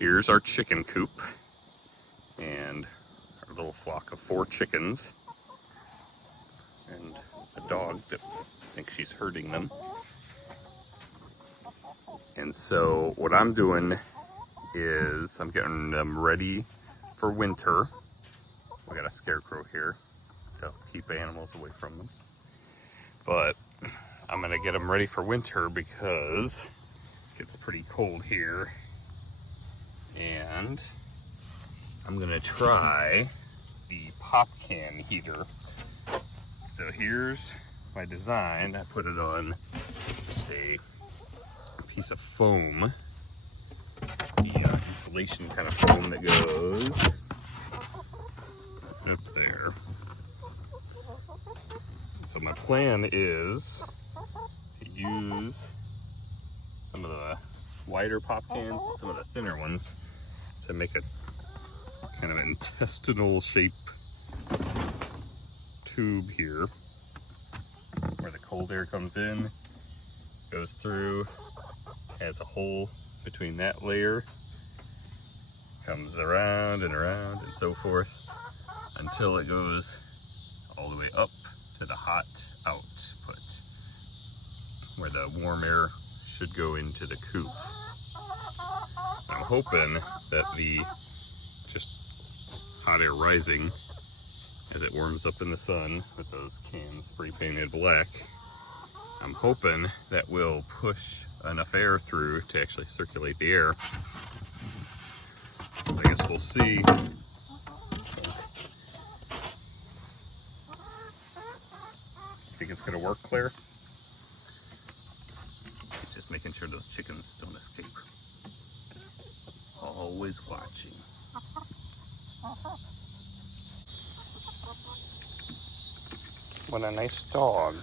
Here's our chicken coop and our little flock of 4 chickens and a dog that thinks she's herding them. And so what I'm doing is I'm getting them ready for winter. We got a scarecrow here to keep animals away from them. But I'm gonna get them ready for winter because it gets pretty cold here. And I'm gonna try the pop can heater. So here's my design. I put it on just a piece of foam, the insulation kind of foam that goes up there. So my plan is to use some of the wider pop cans and some of the thinner ones to make a kind of intestinal shape tube here where the cold air comes in, goes through, has a hole between that layer, comes around and around and so forth until it goes all the way up to the hot output where the warm air should go into the coop. I'm hoping that the just hot air rising as it warms up in the sun with those cans spray painted black, I'm hoping that will push enough air through to actually circulate the air. I guess we'll see. Think it's gonna work, Claire? Just making sure those chickens don't escape. Always watching. What a nice dog.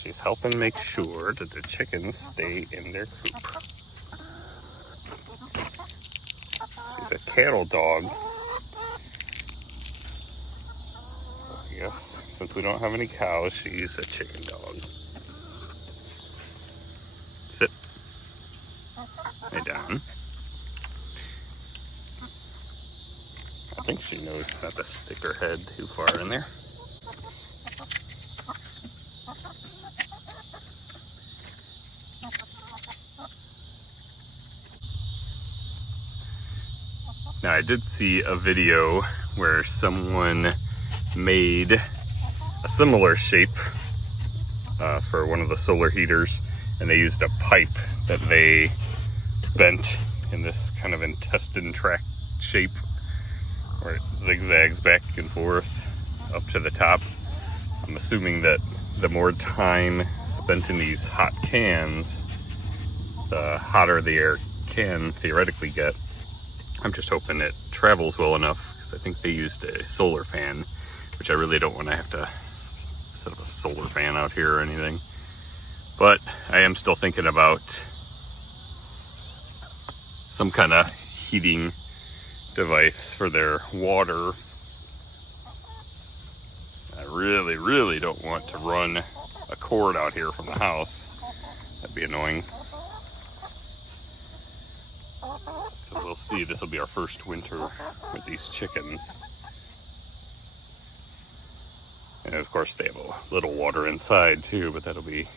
She's helping make sure that the chickens stay in their coop. She's a cattle dog. So I guess since we don't have any cows, she's a chicken dog. Sit. Lay down. I think she knows not to stick her head too far in there. Now I did see a video where someone made a similar shape for one of the solar heaters, and they used a pipe that they bent in this kind of intestine tract shape where it zigzags back and forth up to the top. I'm assuming that the more time spent in these hot cans, the hotter the air can theoretically get. I'm just hoping it travels well enough, because I think they used a solar fan, which I really don't want to have to set up a solar fan out here or anything. But I am still thinking about some kind of heating device for their water. I really don't want to run a cord out here from the house. That'd be annoying. So we'll see. This will be our first winter with these chickens. And of course they have a little water inside too, but that'll be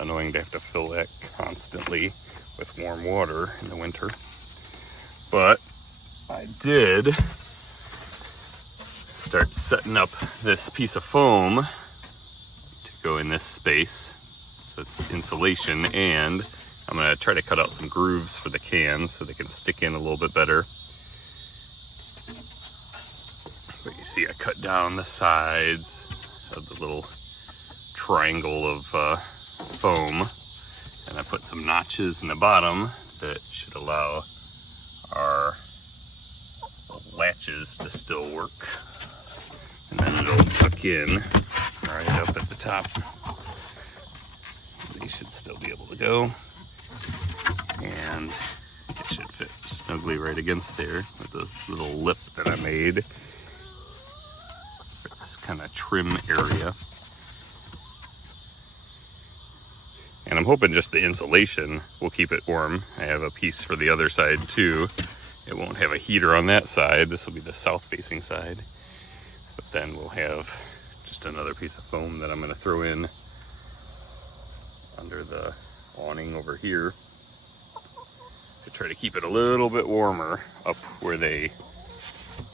annoying to have to fill that constantly with warm water in the winter. But I did start setting up this piece of foam to go in this space. So it's insulation, and I'm gonna try to cut out some grooves for the cans so they can stick in a little bit better. But you see I cut down the sides of the little triangle of foam, and I put some notches in the bottom that should allow our latches to still work. And then it'll tuck in right up at the top. These should still be able to go. And it should fit snugly right against there with the little lip that I made for this kind of trim area. And I'm hoping just the insulation will keep it warm. I have a piece for the other side too, it won't have a heater on that side. This will be the south facing side. But then we'll have just another piece of foam that I'm going to throw in under the awning over here to try to keep it a little bit warmer up where they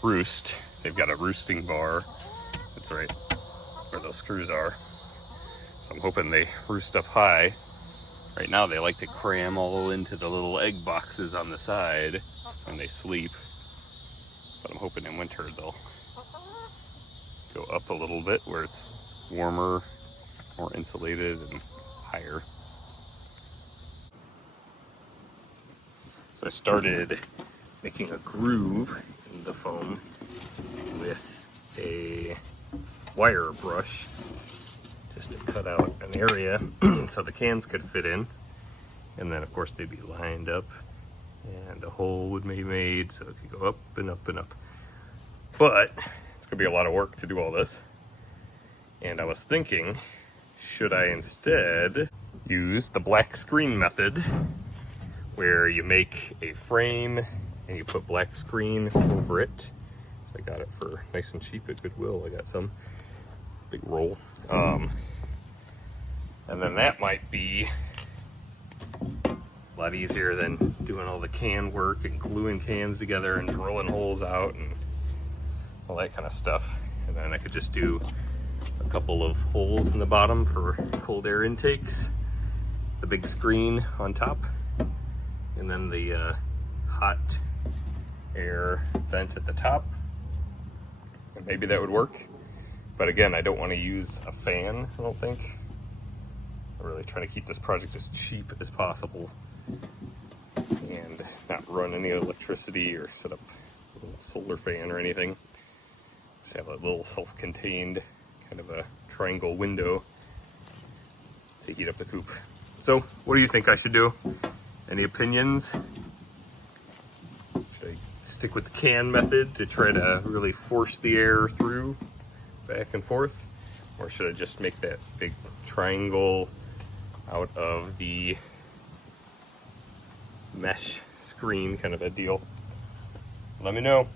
roost. They've got a roosting bar. That's right where those screws are. So I'm hoping they roost up high. Right now they like to cram all into the little egg boxes on the side when they sleep. But I'm hoping in winter they'll go up a little bit where it's warmer, more insulated, and higher. So I started making a groove in the foam with a wire brush just to cut out an area so the cans could fit in. And then of course they'd be lined up and a hole would be made so it could go up and up and up. But it's gonna be a lot of work to do all this. And I was thinking, should I instead use the black screen method where you make a frame and you put black screen over it. So I got it for nice and cheap at Goodwill. I got some big roll. And then that might be a lot easier than doing all the can work and gluing cans together and drilling holes out and all that kind of stuff. And then I could just do a couple of holes in the bottom for cold air intakes, the big screen on top, and then the hot air vent at the top. And maybe that would work. But again, I don't want to use a fan, I don't think. I'm really trying to keep this project as cheap as possible and not run any electricity or set up a little solar fan or anything. Just have a little self-contained kind of a triangle window to heat up the coop. So what do you think I should do? Any opinions? Should I stick with the can method to try to really force the air through back and forth? Or should I just make that big triangle out of the mesh screen kind of a deal? Let me know.